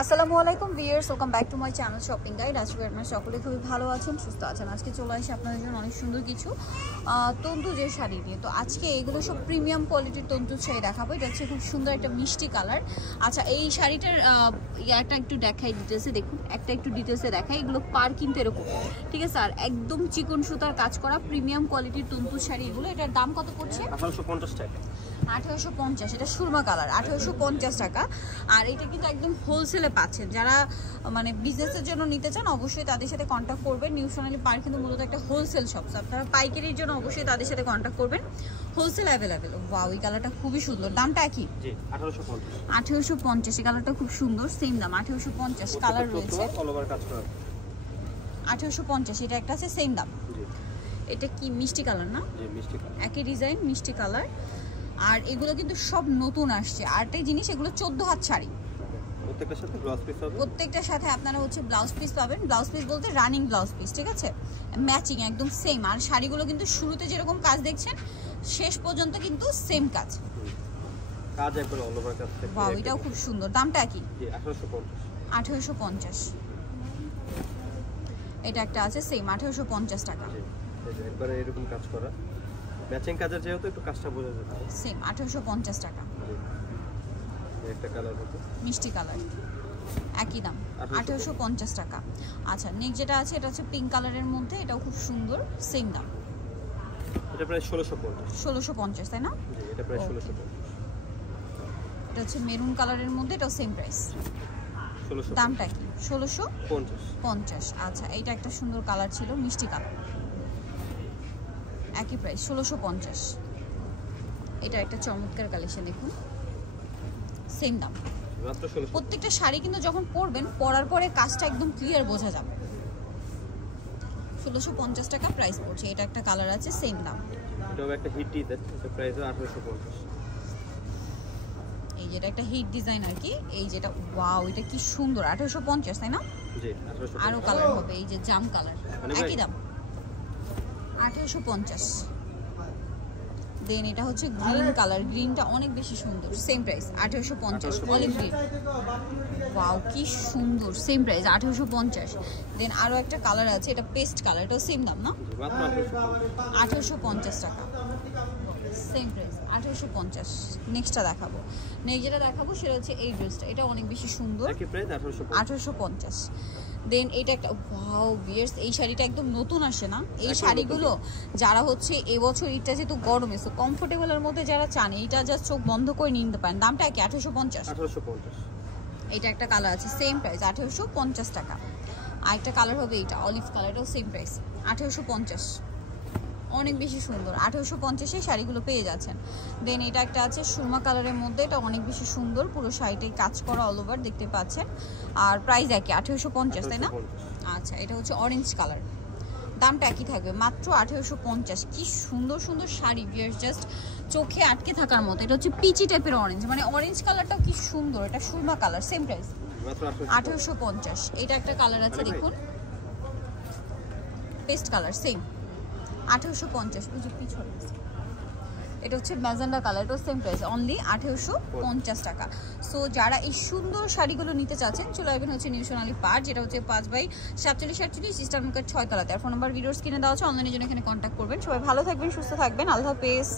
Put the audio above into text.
আসসালামু আলাইকুম viewers, welcome back to my channel shopping guide. আজকে আপনারা সকলে খুবই ভালো আছেন, সুস্থ আছেন। আজকে চলে আসি আপনাদের জন্য অনেক সুন্দর কিছু তন্তু যে শাড়ি নিয়ে। তো আজকে এগুলো সব প্রিমিয়াম কোয়ালিটির তন্তু শাড়ি দেখাবো। এটা হচ্ছে খুব সুন্দর একটা মিষ্টি কালার। আচ্ছা, এই শাড়িটার একটা একটু দেখাই ডিটেলসে, দেখুন একটা একটু ডিটেলসে দেখাই। এগুলো পার কিন্তু এরকম, ঠিক আছে। আর একদম চিকন সুতার কাজ করা প্রিমিয়াম কোয়ালিটির তন্তু শাড়ি এগুলো। এটার দাম কত পড়ছে? 1850 টাকা। 1850। এটা সুরমা কালার, 1850 টাকা। আর এটা কিন্তু একদম হোলসেলে পাচ্ছেন। যারা মানে বিজনেসের জন্য নিতে চান অবশ্যই তাদের সাথে কন্ট্যাক্ট করবেন। নিউ সোনালী পার্ক কিন্তু মূলত একটা হোলসেল শপ, আপনারা পাইকারির জন্য অবশ্যই তাদের সাথে কন্ট্যাক্ট করবেন। Wholesale available. ওয়াও, এই কালারটা খুবই সুন্দর। দামটা কি? 1850। এই কালারটা খুব সুন্দর, সেম দাম 1850। কালার রয়েছে 1850। এটা একটা আছে সেম দাম। এটা কি মিষ্টি কালার না? একই ডিজাইন, মিষ্টি কালার। আর এগুলো কিন্তু সব নতুন আসছে। আরটাই জিনিস, এগুলো 14 হাত শাড়ি। প্রত্যেকটার সাথে আপনারা হচ্ছে ব্লাউজ পিস পাবেন। ব্লাউজ পিস বলতে রানিং ব্লাউজ পিস, ঠিক আছে, ম্যাচিং একদম সেম। আর শাড়িগুলো কিন্তু শুরুতে যেরকম কাজ দেখছেন শেষ পর্যন্ত কিন্তু সেম কাজ একবারে অল ওভার কাজ থাকে। ওয়াও, এটাও খুব সুন্দর। দামটা কি? 1850। এটা একটা আছে সেম 1850 টাকা। একবারে এরকম কাজ করা ম্যাচিং কাজের, যেহেতু একটু কাজটা বোঝা যাচ্ছে। সেম 1850 টাকা। একটা কালার হতো মিষ্টি কালার, একই দাম 1850 টাকা। আচ্ছা, নেক্সট যেটা আছে এটা হচ্ছে পিঙ্ক কালারের মধ্যে, এটাও খুব সুন্দর, সেম দাম। এটা প্রায় 1650। 1650, তাই না? জি, এটা প্রায় 1650। এটা হচ্ছে মেরুন কালারের মধ্যে, এটাও সেম প্রাইস। 1600। দামটা কি? 1650। আচ্ছা, এইটা একটা সুন্দর কালার ছিল, মিষ্টি কালার, একই প্রাইস 1650। এটা একটা চমৎকার কালেকশন, দেখুন সেম দাম। প্রত্যেকটা শাড়ি কিন্তু যখন পরবেন, পরার পরে কাজটা একদম ক্লিয়ার বোঝা যাবে। 1650 টাকা প্রাইস পড়ছে। এটা একটা কালার আছে, সেম দাম। এটাও একটা হিট ডিজাইন, এটা প্রাইস 1850। এই যেটা একটা হিট ডিজাইন আর কি। এই যেটা, ওয়াও, এটা কি সুন্দর। 1850, তাই না? জি, 1850। আরো কালার হবে, এই যে জাম কালার, একই দাম 1850। দেন এটা হচ্ছে গ্রিন কালার, গ্রিনটা অনেক বেশি সুন্দর, same price 1850। Olive green, wow কি সুন্দর, সেম প্রাইস 1850। দেন আরো একটা কালার আছে, এটা পেস্ট কালার, এটাও সেম দাম না? 1850 টাকা, সেম প্রাইস 1850। নেক্সটটা দেখাবো। নেক্সট যেটা দেখাবো সেটা হচ্ছে এই ড্রেসটা। এটা অনেক বেশি সুন্দর, 1850। দেন এটা একটা, ওয়াও ভিউয়ার্স, এই শাড়িটা একদম নতুন আসে না? এই শাড়িগুলো যারা হচ্ছে এবছর এটা যেহেতু গরমে সো কমফোর্টেবলের মধ্যে যারা চান, এইটা জাস্ট চোখ বন্ধ করে নিতে পারেন। দামটা কি? 1850। এটা একটা কালার আছে, সেম প্রাইস 1850 টাকা। আর একটা কালার হবে এইটা অলিভ কালার, এটাও সেম প্রাইস 1850। অনেক বেশি সুন্দর, 1850-এ শাড়িগুলো পেয়ে যাচ্ছেন। দেন এটা একটা আছে সুরমা কালারের মধ্যে, এটা অনেক বেশি সুন্দর, পুরো শাড়িটাই কাজ করা অল ওভার, দেখতে পাচ্ছেন। আর প্রাইস একই 1850, তাই না? আচ্ছা, এটা হচ্ছে অরেঞ্জ কালার, দামটা একই থাকবে মাত্র 1850। কি সুন্দর সুন্দর শাড়ি ভিউয়ার্স, জাস্ট চোখে আটকে থাকার মতো। এটা হচ্ছে পিচি টাইপের অরেঞ্জ, মানে অরেঞ্জ কালারটাও কি সুন্দর। এটা সুরমা কালার, সেম প্রাইস 1850। এটা একটা কালার আছে, দেখুন পেস্ট কালার, সেম 1850। ওই যে পিছনে এটা হচ্ছে ম্যাজেন্ডা কালার, এটাও সেম প্রাইস, অনলি 1850 টাকা। সো যারা এই সুন্দর শাড়িগুলো নিতে চাচ্ছেন চলে আসবেন হচ্ছে নিউ সোনালী পার্ক, যেটা হচ্ছে 5/47 ইস্টার্ন মার্কেট 6 তলাতে। আর ফোন নাম্বার ভিডিওস কিনে দেওয়া আছে, অনলাইনের জন্য এখানে কন্ট্যাক্ট করবেন। সবাই ভালো থাকবেন, সুস্থ থাকবেন, আল্লাহ হাফেজ।